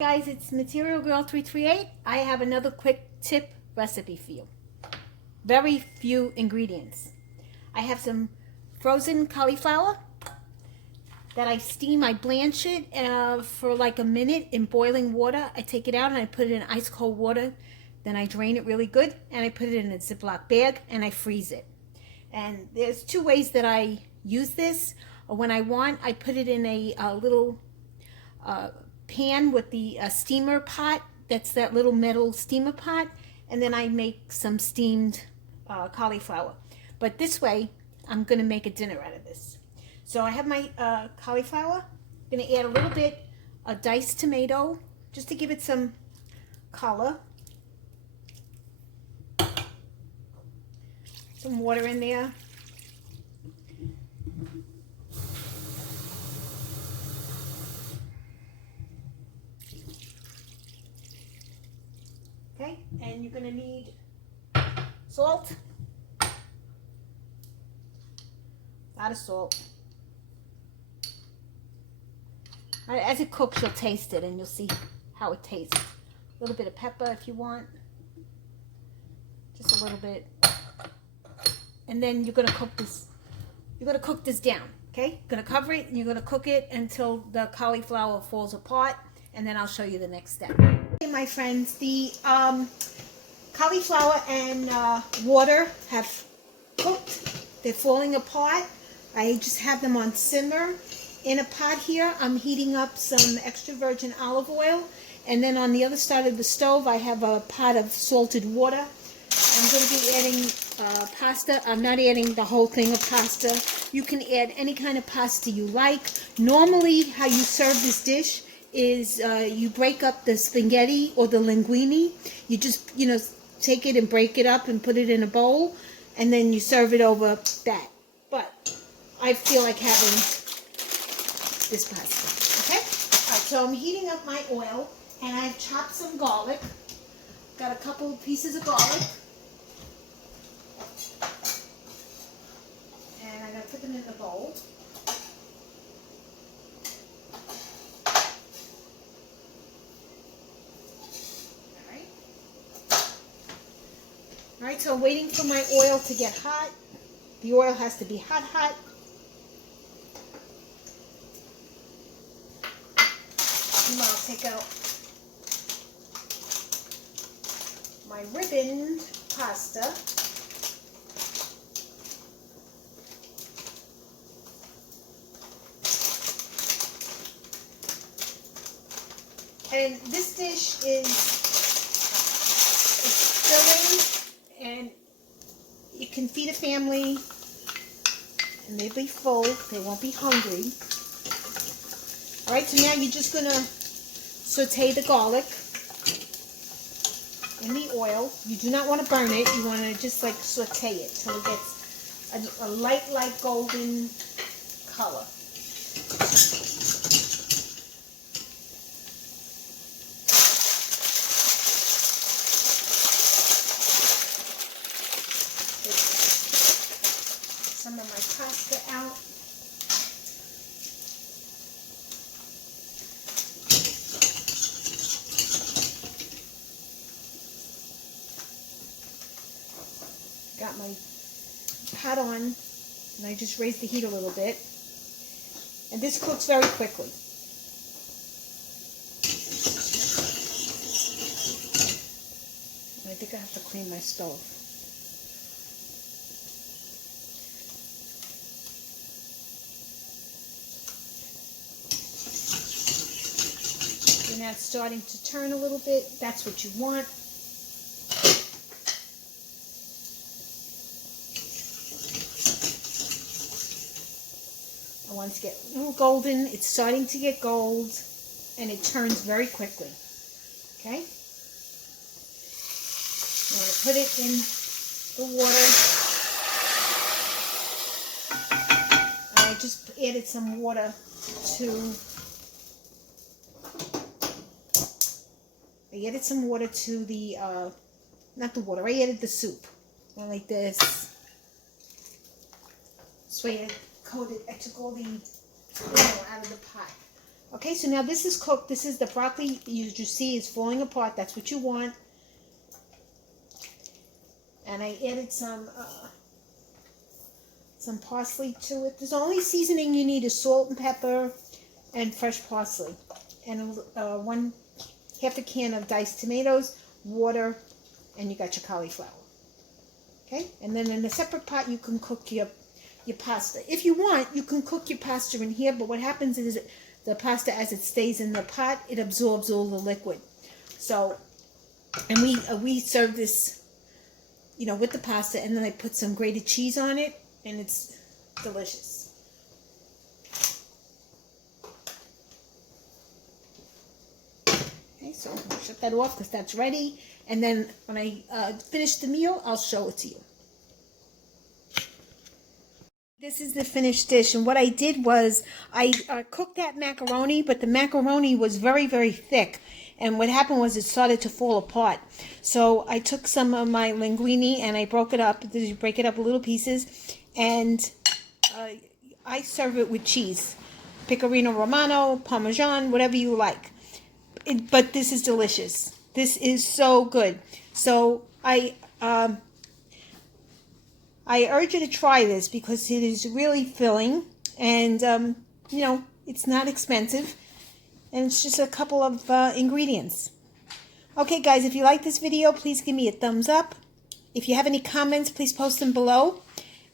Guys, it's Material Girl 338. I have another quick tip recipe for you. Very few ingredients. I have some frozen cauliflower that I steam. I blanch it for like a minute in boiling water. I take it out and I put it in ice cold water. Then I drain it really good and I put it in a Ziploc bag and I freeze it. And there's two ways that I use this. When I want, I put it in a little pan with the steamer pot. That's that little metal steamer pot, and then I make some steamed cauliflower. But this way I'm gonna make a dinner out of this. So I have my cauliflower. I'm gonna add a little bit of diced tomato just to give it some color, some water in there. Okay, and you're going to need salt, a lot of salt. As it cooks, you'll taste it and you'll see how it tastes. A little bit of pepper if you want, just a little bit. And then you're going to cook this. You're going to cook this down. Okay, you're going to cover it and you're going to cook it until the cauliflower falls apart, and then I'll show you the next step. Okay, my friends, the cauliflower and water have cooked. They're falling apart. I just have them on simmer. In a pot here, I'm heating up some extra virgin olive oil, and then on the other side of the stove I have a pot of salted water. I'm going to be adding pasta. I'm not adding the whole thing of pasta. You can add any kind of pasta you like. Normally how you serve this dish is you break up the spaghetti or the linguine. You just, take it and break it up and put it in a bowl, and then you serve it over that. But I feel like having this pasta. Okay? Alright, so I'm heating up my oil, and I've chopped some garlic. Got a couple pieces of garlic. And I'm going to put them in the bowl. Alright, so I'm waiting for my oil to get hot. The oil has to be hot. And I'll take out my ribbon pasta. And this dish is filling, and you can feed a family and they'll be full. They won't be hungry. Alright, so now you're just going to saute the garlic in the oil. You do not want to burn it. You want to just like saute it till it gets a light golden color. Some of my pasta out. Got my pot on, and I just raised the heat a little bit. And this cooks very quickly. And I think I have to clean my stove. Now it's starting to turn a little bit. That's what you want. I want it to get a little golden. It's starting to get gold, and it turns very quickly. Okay? I'm going to put it in the water. And I just added some water to... I added some water to the, not the water, I added the soup. Went like this. This way I took all the oil out of the pot. Okay, so now this is cooked. This is the broccoli you see is falling apart. That's what you want. And I added some parsley to it. There's only seasoning you need is salt and pepper and fresh parsley. And half a can of diced tomatoes, water, and you got your cauliflower. Okay? And then in a separate pot you can cook your pasta. If you want, you can cook your pasta in here, but what happens is the pasta, as it stays in the pot, it absorbs all the liquid. So, and we serve this, you know, with the pasta, and then I put some grated cheese on it, and it's delicious. Okay, so I'll shut that off because that's ready. And then when I finish the meal, I'll show it to you. This is the finished dish, and what I did was I cooked that macaroni, but the macaroni was very, very thick, and what happened was it started to fall apart. So I took some of my linguine and I broke it up. You break it up in little pieces, and I serve it with cheese, Pecorino Romano, Parmesan, whatever you like. But this is delicious. This is so good. So I urge you to try this because it is really filling, and you know, it's not expensive, and it's just a couple of ingredients. Okay guys, if you like this video, please give me a thumbs up. If you have any comments, please post them below,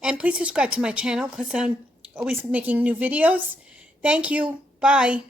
and please subscribe to my channel because I'm always making new videos. Thank you. Bye.